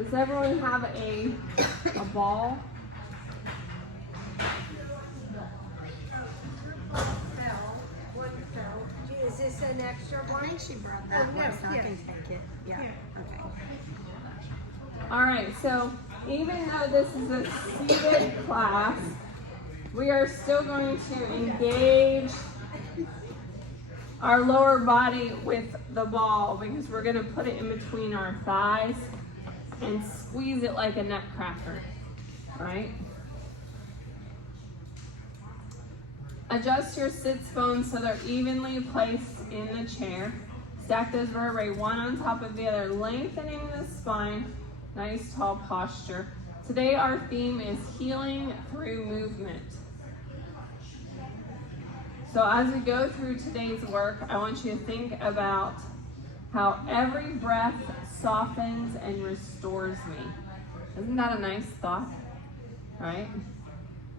Does everyone have a ball? Is this an extra one? I think she brought that one, so I can take it. Yeah. Okay. All right, so even though this is a seated class, we are still going to engage our lower body with the ball because we're going to put it in between our thighs and squeeze it like a nutcracker, right? Adjust your sits bones so they're evenly placed in the chair. Stack those vertebrae one on top of the other, lengthening the spine. Nice tall posture. Today our theme is healing through movement. So as we go through today's work, I want you to think about how every breath softens and restores me. Isn't that a nice thought? Right?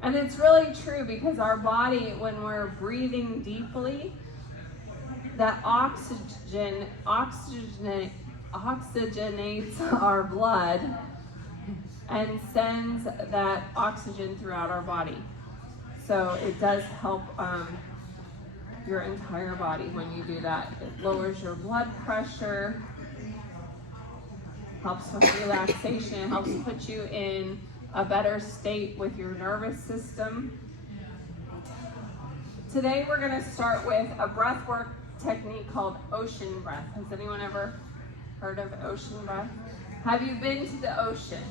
And it's really true because our body, when we're breathing deeply, that oxygenates our blood and sends that oxygen throughout our body. So it does help your entire body when you do that. It lowers your blood pressure, helps with relaxation, helps put you in a better state with your nervous system. Today we're going to start with a breath work technique called ocean breath. Has anyone ever heard of ocean breath? Have you been to the ocean?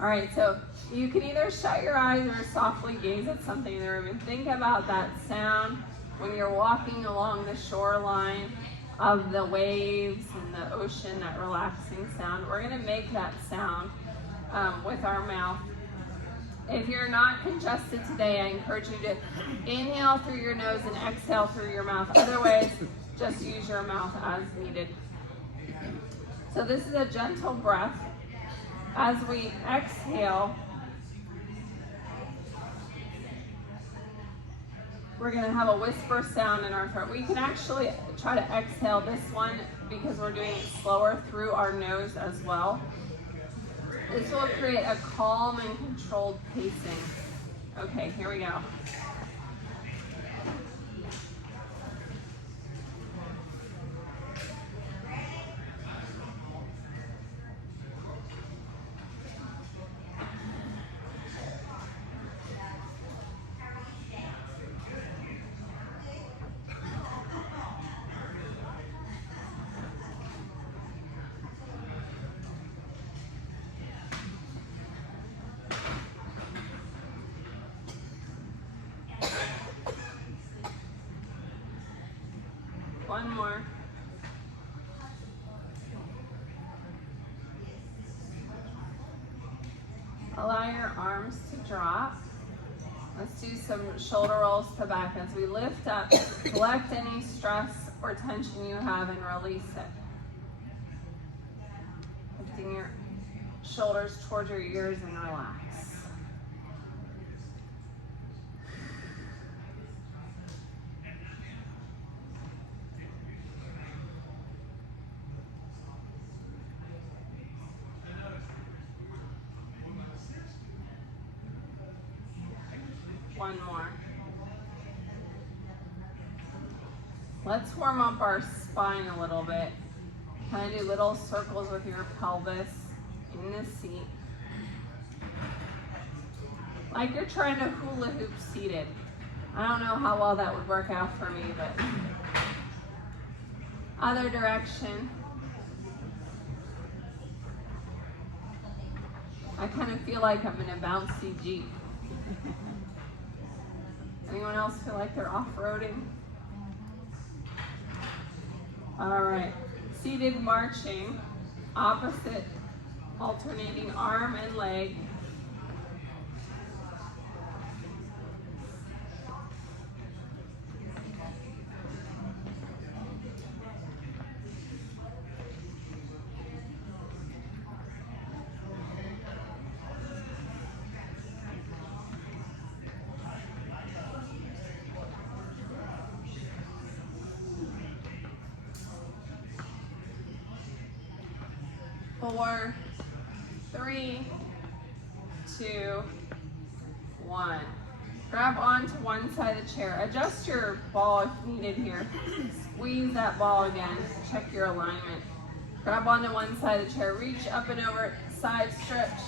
All right, so you can either shut your eyes or softly gaze at something in the room and think about that sound when you're walking along the shoreline of the waves and the ocean, that relaxing sound. We're going to make that sound with our mouth. If you're not congested today, I encourage you to inhale through your nose and exhale through your mouth. Otherwise, just use your mouth as needed. So this is a gentle breath. As we exhale, we're going to have a whisper sound in our throat. We can actually try to exhale this one because we're doing it slower through our nose as well. This will create a calm and controlled pacing. Okay, here we go. One more. Allow your arms to drop. Let's do some shoulder rolls to back as we lift up. Collect any stress or tension you have and release it. Lifting your shoulders towards your ears and relax. One more. Let's warm up our spine a little bit. Kind of do little circles with your pelvis in the seat. Like you're trying to hula hoop seated. I don't know how well that would work out for me, but other direction. I kind of feel like I'm in a bouncy Jeep. Anyone else feel like they're off-roading? All right, seated marching, opposite alternating arm and leg. Four, 3, 2, 1. Grab onto one side of the chair. Adjust your ball if needed here. Squeeze that ball again. Check your alignment. Grab onto one side of the chair. Reach up and over. Side stretch.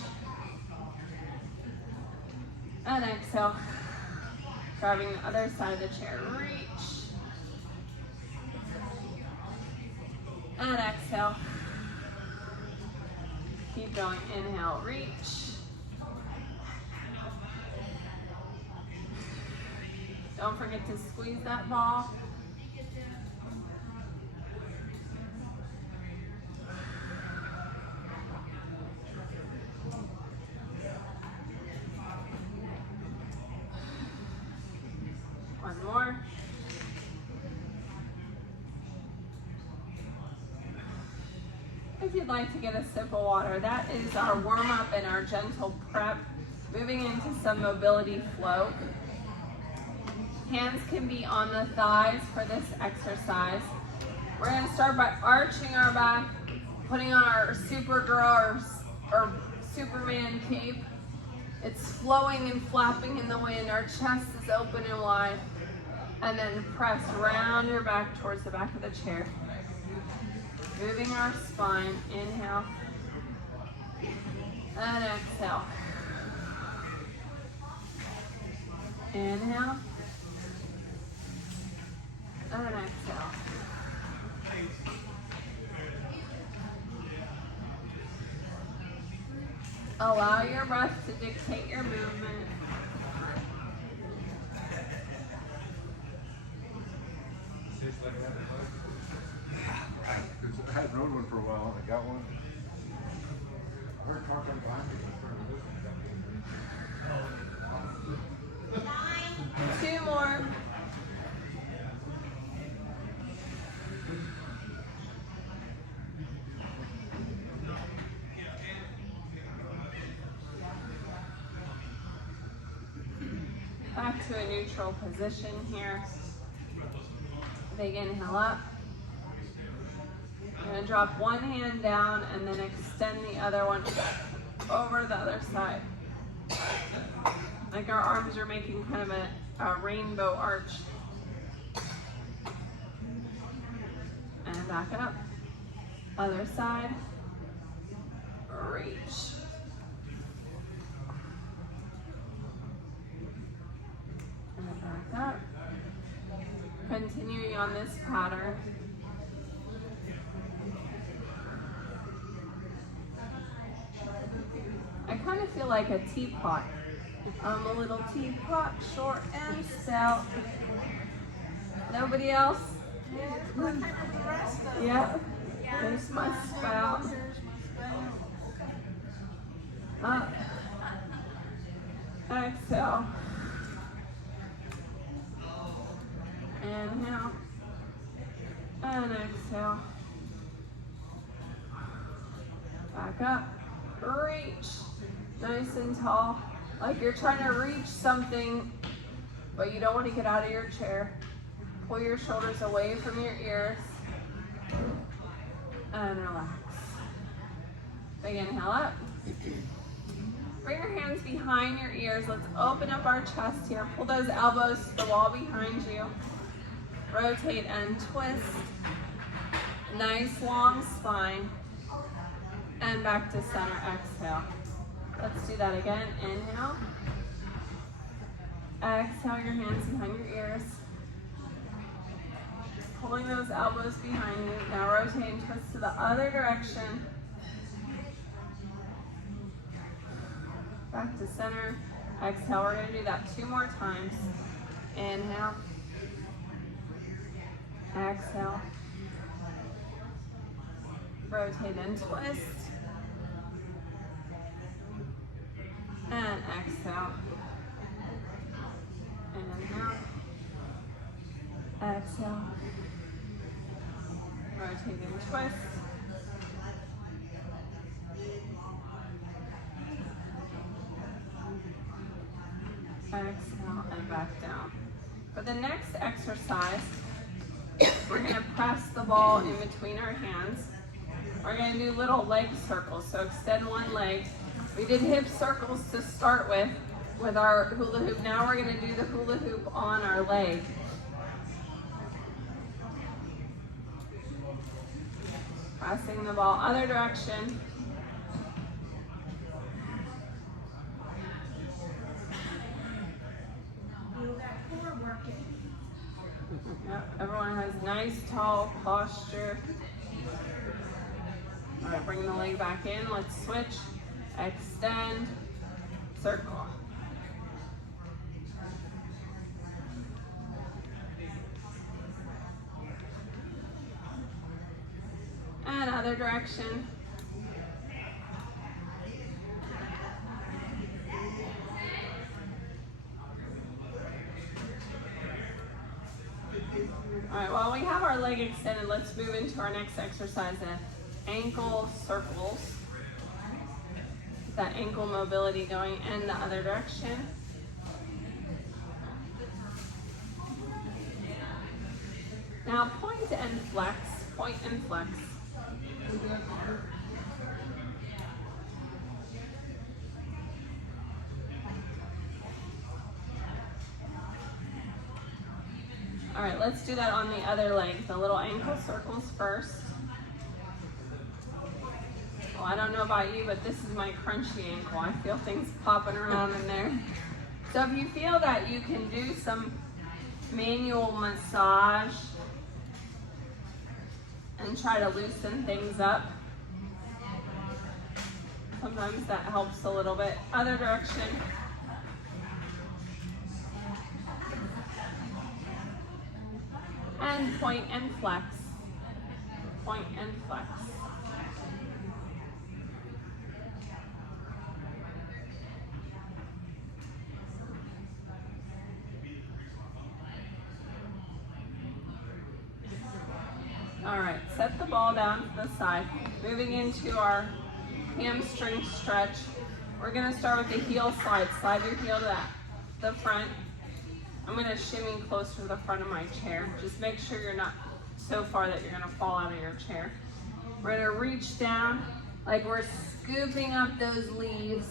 And exhale. Grabbing the other side of the chair. Reach. And exhale. Keep going. Inhale. Reach. Don't forget to squeeze that ball. One more. If you'd like to get a sip of water, that is our warm-up and our gentle prep. Moving into some mobility flow. Hands can be on the thighs for this exercise. We're going to start by arching our back, putting on our Supergirl or Superman cape. It's flowing and flapping in the wind. Our chest is open and wide. And then press round your back towards the back of the chair. Moving our spine. Inhale. And exhale. Inhale. And exhale. Allow your breath to dictate your movement. I hadn't rode one for a while. I got one. I heard talking behind me. 2 more. Back to a neutral position here. Big inhale up. You're going to drop one hand down and then extend the other one over the other side. Like our arms are making kind of a rainbow arch. And back up. Other side. Reach. And back up. Continuing on this pattern. I kind of feel like a teapot. I'm a little teapot, short and stout. Nobody else? Yeah. There's my spout. Up. Exhale. Inhale. And exhale. Back up. Reach. Nice and tall. Like you're trying to reach something, but you don't want to get out of your chair. Pull your shoulders away from your ears. And relax. Big inhale up. Bring your hands behind your ears. Let's open up our chest here. Pull those elbows to the wall behind you. Rotate and twist. Nice long spine. And back to center, exhale. Let's do that again. Inhale. Exhale, your hands behind your ears. Pulling those elbows behind you. Now rotate and twist to the other direction. Back to center. Exhale, we're going to do that 2 more times. Inhale. Exhale. Rotate and twist. And exhale. Inhale. Exhale. Rotate and twist. Exhale and back down. For the next exercise, we're going to press the ball in between our hands. We're gonna do little leg circles. So extend one leg. We did hip circles to start with our hula hoop. Now we're gonna do the hula hoop on our leg. Passing the ball other direction. Yep, everyone has nice tall posture. All right, bring the leg back in. Let's switch. Extend. Circle. And other direction. All right, while we have our leg extended, let's move into our next exercise, ankle circles. Get that ankle mobility going in the other direction. Now point and flex, point and flex. All right, let's do that on the other leg. The little ankle circles first. Well, I don't know about you, but this is my crunchy ankle. I feel things popping around in there. So if you feel that you can do some manual massage and try to loosen things up. Sometimes that helps a little bit. Other direction. And point and flex. Point and flex. All right, set the ball down to the side. Moving into our hamstring stretch. We're gonna start with the heel slide. Slide your heel to the front. I'm gonna shimmy closer to the front of my chair. Just make sure you're not so far that you're gonna fall out of your chair. We're gonna reach down like we're scooping up those leaves,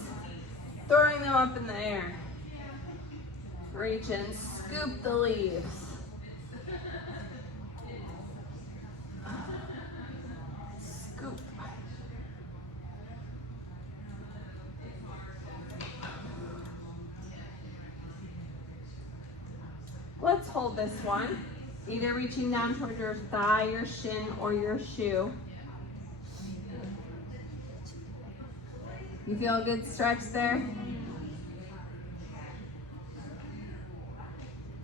throwing them up in the air. Reach and scoop the leaves. Scoop. Let's hold this one, either reaching down toward your thigh, your shin, or your shoe. You feel a good stretch there?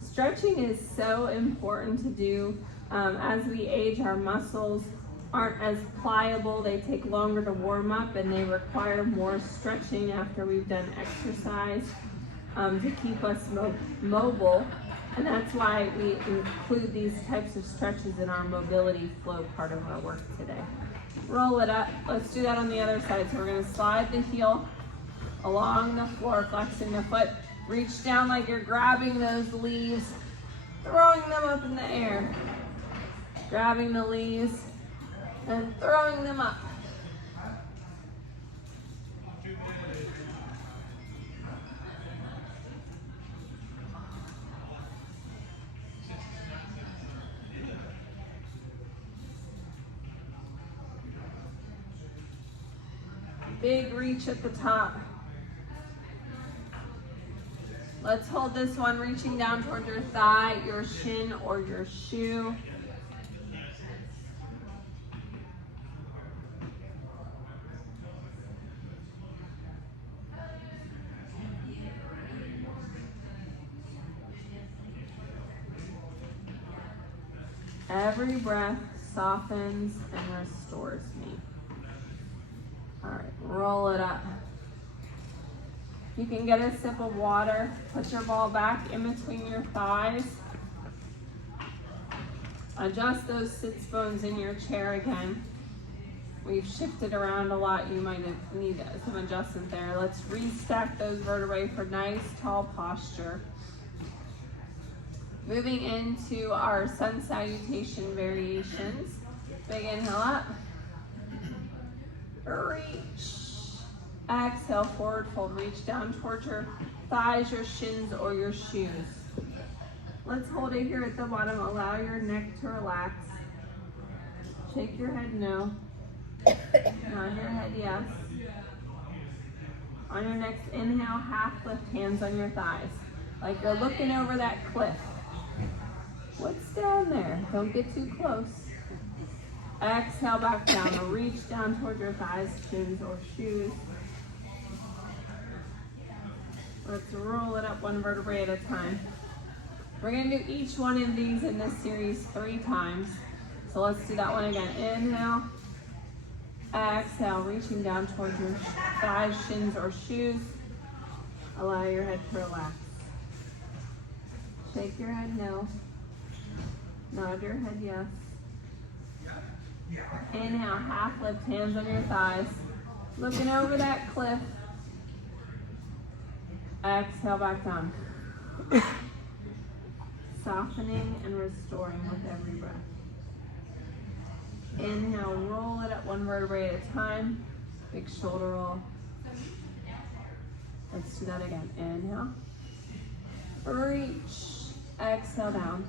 Stretching is so important to do. As we age, our muscles aren't as pliable. They take longer to warm up and they require more stretching after we've done exercise to keep us mobile. And that's why we include these types of stretches in our mobility flow part of our work today. Roll it up. Let's do that on the other side. So we're going to slide the heel along the floor, flexing the foot. Reach down like you're grabbing those leaves, throwing them up in the air. Grabbing the leaves and throwing them up. Big reach at the top. Let's hold this one, reaching down toward your thigh, your shin, or your shoe. Every breath softens and restores me. All right, roll it up. You can get a sip of water. Put your ball back in between your thighs. Adjust those sits bones in your chair again. We've shifted around a lot. You might need some adjustment there. Let's restack those vertebrae for nice tall posture. Moving into our sun salutation variations. Big inhale up. reach. Exhale, forward fold. Reach down towards your thighs, your shins, or your shoes. Let's hold it here at the bottom. Allow your neck to relax. Shake your head no. Nod your head yes. On your next inhale, half lift, hands on your thighs. Like you're looking over that cliff. What's down there? Don't get too close. Exhale back down. Reach down towards your thighs, shins, or shoes. Let's roll it up one vertebrae at a time. We're going to do each one of these in this series 3 times. So let's do that one again. Inhale. Exhale, reaching down towards your thighs, shins, or shoes. Allow your head to relax. Shake your head no. Nod your head yes. Inhale, half lift, hands on your thighs. Looking over that cliff. Exhale back down. Softening and restoring with every breath. Inhale, roll it up one vertebrae at a time. Big shoulder roll. Let's do that again. Inhale. Reach. Exhale down.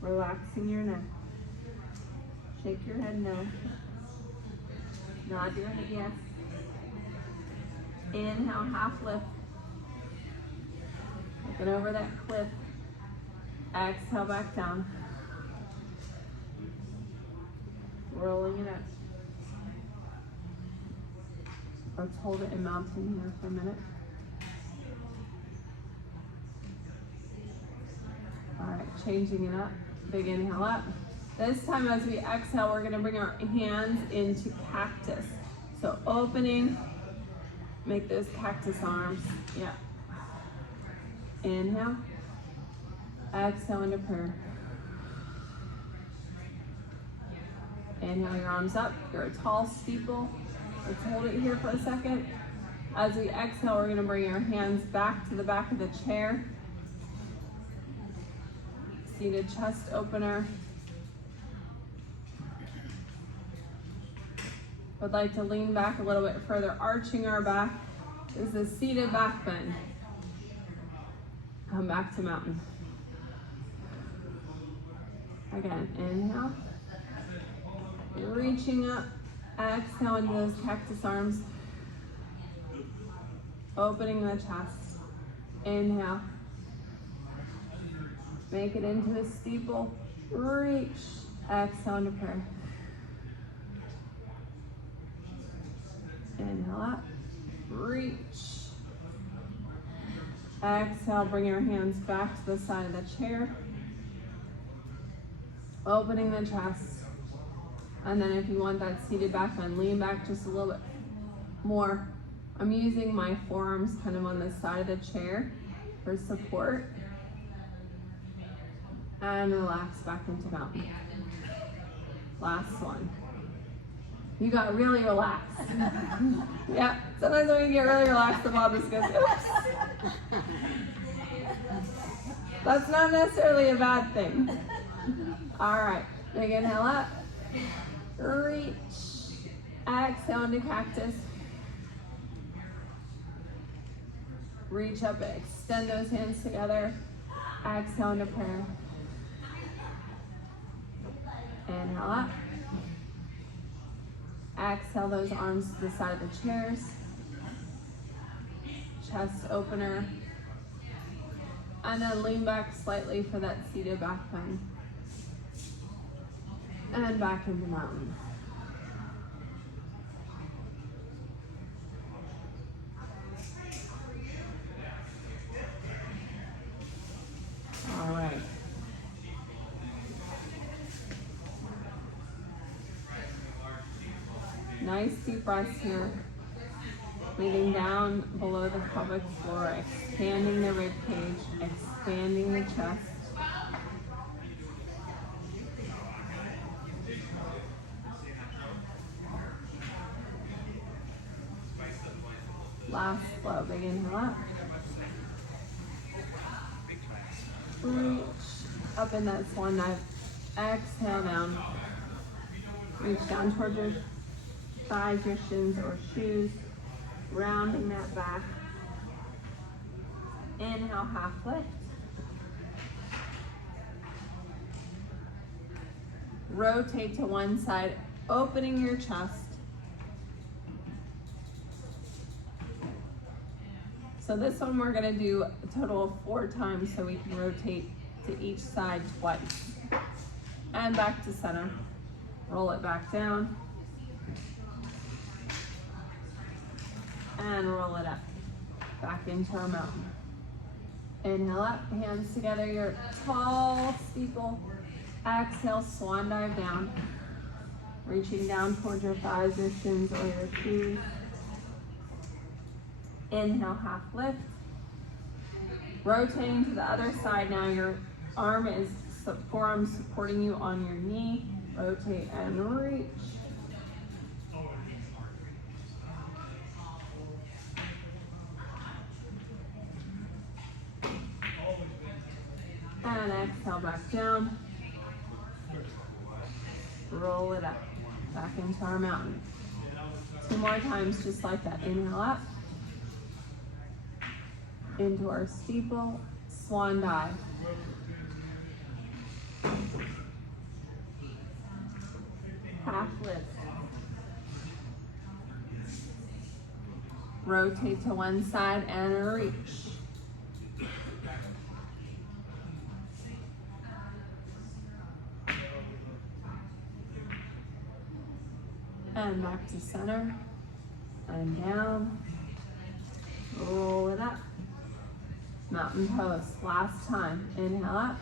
Relaxing your neck. Shake your head no. Nod your head yes. Inhale, half lift. Looking over that cliff. Exhale back down. Rolling it up. Let's hold it in mountain here for a minute. Alright, changing it up. Big inhale up. This time as we exhale, we're going to bring our hands into cactus. So opening, make those cactus arms. Yeah. Inhale. Exhale into prayer. Inhale your arms up. You're a tall steeple. Let's hold it here for a second. As we exhale, we're going to bring our hands back to the back of the chair. Seated chest opener. Would like to lean back a little bit further, arching our back. This is a seated back bend. Come back to mountain. Again, inhale. Reaching up. Exhale into those cactus arms. Opening the chest. Inhale. Make it into a steeple. Reach. Exhale into prayer. Inhale up. Reach. Exhale, bring your hands back to the side of the chair. Opening the chest. And then if you want that seated back bend, lean back just a little bit more. I'm using my forearms kind of on the side of the chair for support. And relax back into mountain. Last one. You got really relaxed. Yeah, sometimes when you get really relaxed, the ball just goes, oops. That's not necessarily a bad thing. All right, big inhale up. Reach. Exhale into cactus. Reach up and extend those hands together. Exhale into prayer. Inhale up. Exhale those arms to the side of the chairs. Chest opener. And then lean back slightly for that seated back bend. And back into mountain. All right. Nice deep breaths here. Breathing down below the pelvic floor, expanding the rib cage, expanding the chest. Last flow, big inhale up. Reach up in that swan dive. Exhale down. Reach down towards your thighs, your shins, or shoes, rounding that back. Inhale, half lift. Rotate to one side, opening your chest. So this one we're gonna do a total of 4 times so we can rotate to each side twice. And back to center. Roll it back down. And roll it up. Back into our mountain. Inhale up, hands together, your tall steeple. Exhale, swan dive down. Reaching down towards your thighs, your shins, or your shoes. Inhale, half lift. Rotating to the other side now. Your forearm supporting you on your knee. Rotate and reach. And exhale back down. Roll it up. Back into our mountain. 2 more times just like that. Inhale up. Into our steeple, swan dive. Half lift. Rotate to one side and reach. And back to center. And down. Roll it up. Mountain pose, last time. Inhale up.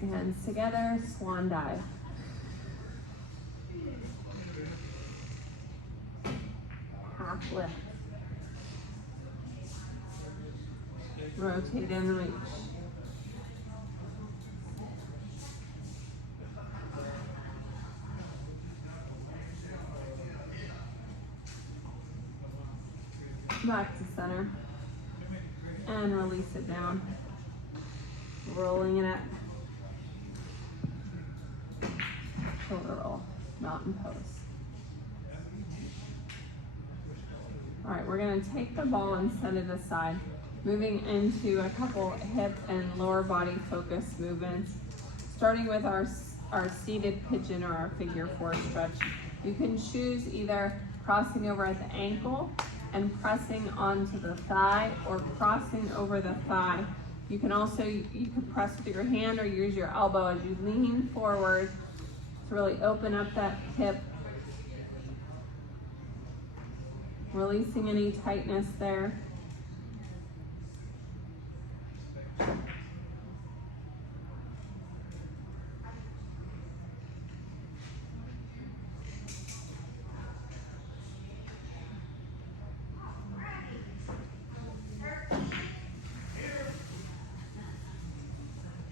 Hands together, swan dive. Half lift. Rotate and reach. Back to center. And release it down. Rolling it up. Shoulder roll. Mountain pose. All right, we're going to take the ball and set it aside. Moving into a couple hip and lower body focus movements. Starting with our seated pigeon or our figure 4 stretch. You can choose either crossing over at the ankle and pressing onto the thigh, or crossing over the thigh. You can also, you can press with your hand or use your elbow as you lean forward to really open up that hip, releasing any tightness there.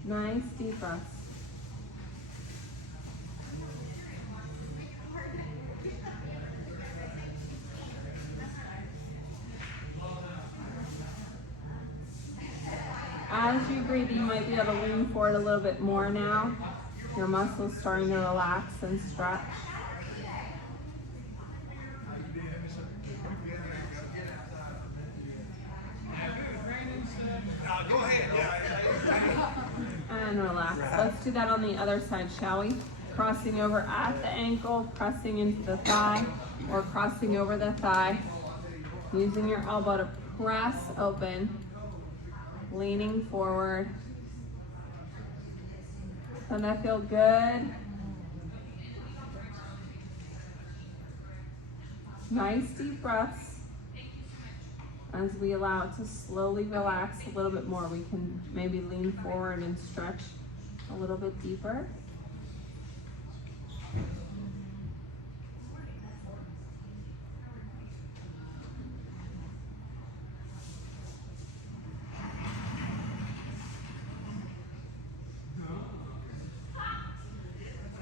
Nice deep breaths. As you breathe, you might be able to lean forward a little bit more now. Your muscles starting to relax and stretch. And relax. Let's do that on the other side, shall we? Crossing over at the ankle, pressing into the thigh, or crossing over the thigh. Using your elbow to press open, leaning forward. Doesn't that feel good? Nice deep breaths. As we allow it to slowly relax a little bit more, we can maybe lean forward and stretch a little bit deeper.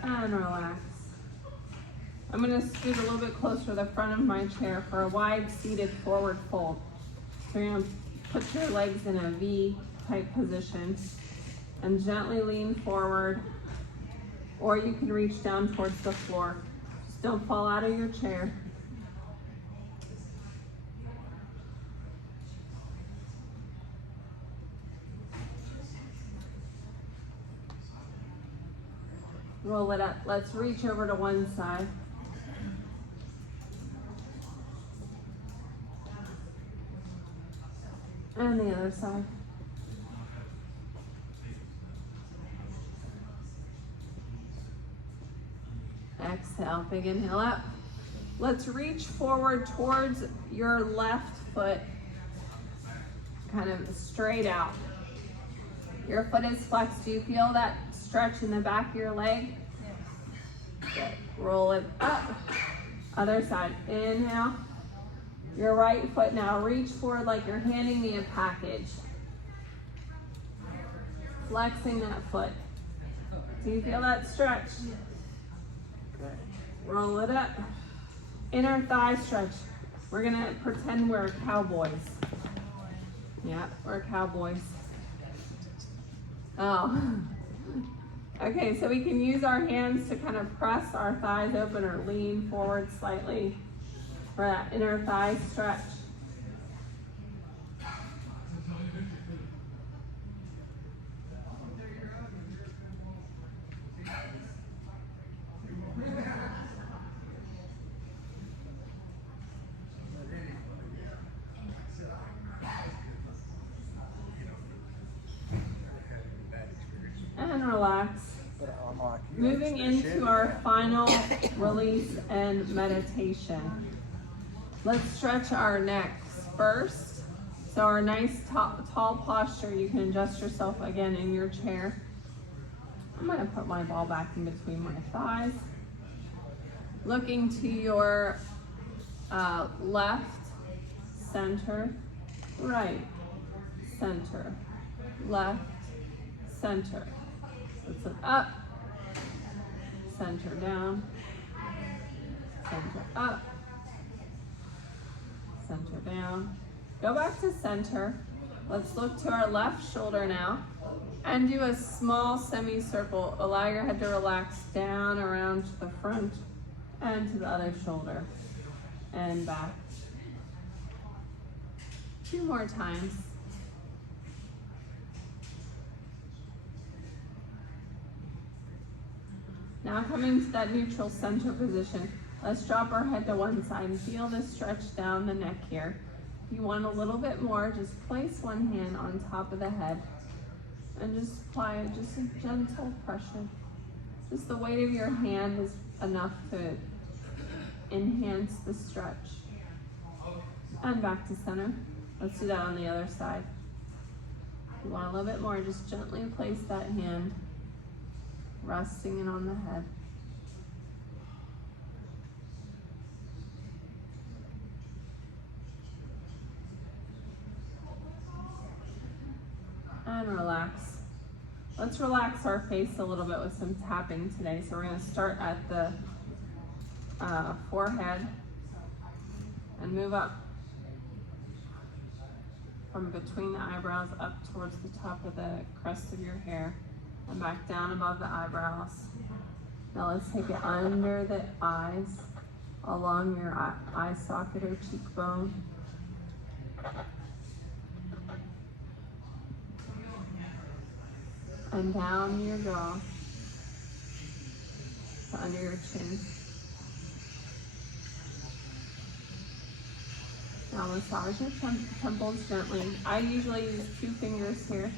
And relax. I'm going to scoot a little bit closer to the front of my chair for a wide seated forward fold. So you're going to put your legs in a V type position and gently lean forward, or you can reach down towards the floor. Just don't fall out of your chair. Roll it up. Let's reach over to one side. And the other side. Exhale, big inhale up. Let's reach forward towards your left foot, kind of straight out. Your foot is flexed. Do you feel that stretch in the back of your leg? Good. Roll it up. Other side. Inhale. Your right foot now. Reach forward like you're handing me a package. Flexing that foot. Do you feel that stretch? Good. Roll it up. Inner thigh stretch. We're gonna pretend we're cowboys. Yeah, we're cowboys. Oh. Okay, so we can use our hands to kind of press our thighs open or lean forward slightly for that inner thigh stretch. And relax. Moving into our final release and meditation. Let's stretch our necks first. So our nice tall posture, you can adjust yourself again in your chair. I'm gonna put my ball back in between my thighs. Looking to your left, center, right, center, left, center. Let's look up, center down, center up, center down. Go back to center. Let's look to our left shoulder now and do a small semicircle. Allow your head to relax down around to the front and to the other shoulder and back. 2 more times. Now coming to that neutral center position, let's drop our head to one side and feel this stretch down the neck here. If you want a little bit more, just place one hand on top of the head and just apply just a gentle pressure. Just the weight of your hand is enough to enhance the stretch. And back to center. Let's do that on the other side. If you want a little bit more, just gently place that hand, resting it on the head. And relax. Let's relax our face a little bit with some tapping today. So we're going to start at the forehead and move up from between the eyebrows up towards the top of the crest of your hair and back down above the eyebrows. Now let's take it under the eyes, along your eye socket or cheekbone. And down your jaw to under your chin. Now massage your temples gently. I usually use 2 fingers here.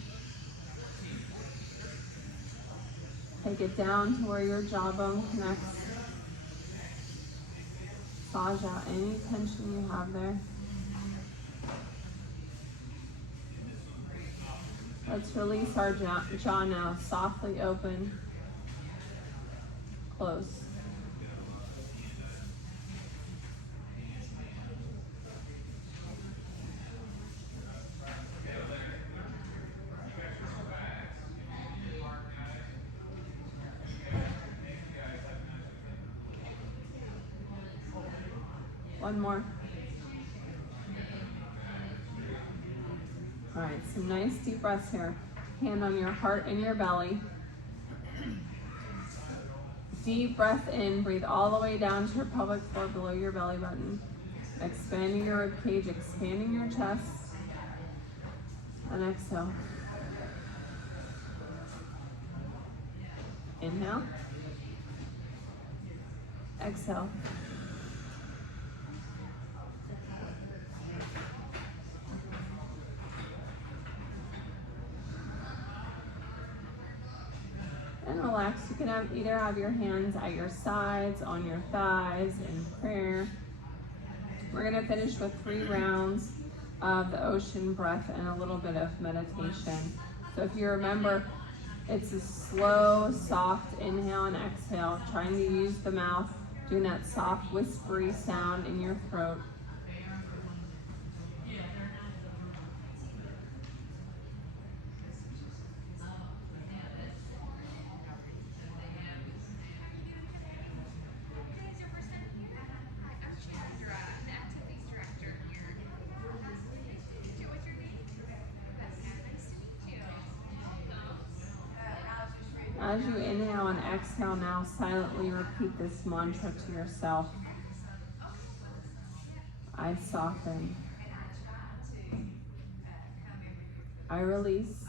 Take it down to where your jawbone connects. Massage out any tension you have there. Let's release our jaw now. Softly open, close. One more. All right, some nice deep breaths here. Hand on your heart and your belly. Deep breath in, breathe all the way down to your pelvic floor below your belly button. Expanding your rib cage, expanding your chest. And exhale. Inhale. Exhale. And relax. You can either have your hands at your sides, on your thighs, in prayer. We're going to finish with 3 rounds of the ocean breath and a little bit of meditation. So if you remember, it's a slow, soft inhale and exhale, trying to use the mouth, doing that soft, whispery sound in your throat. As you inhale and exhale now, silently repeat this mantra to yourself. I soften. I release.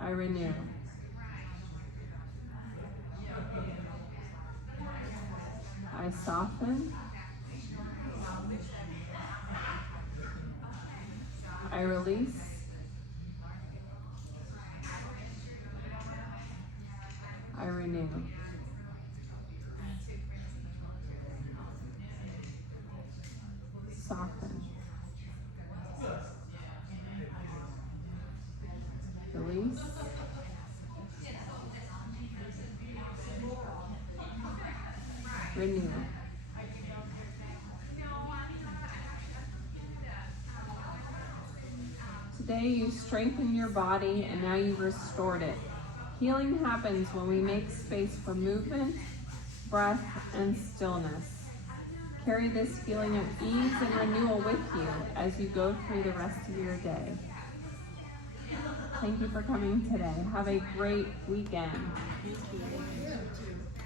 I renew. I soften. I release. I renew. Soften. Release. Renew. Today you strengthen your body and now you've restored it. Healing happens when we make space for movement, breath, and stillness. Carry this feeling of ease and renewal with you as you go through the rest of your day. Thank you for coming today. Have a great weekend. Thank you.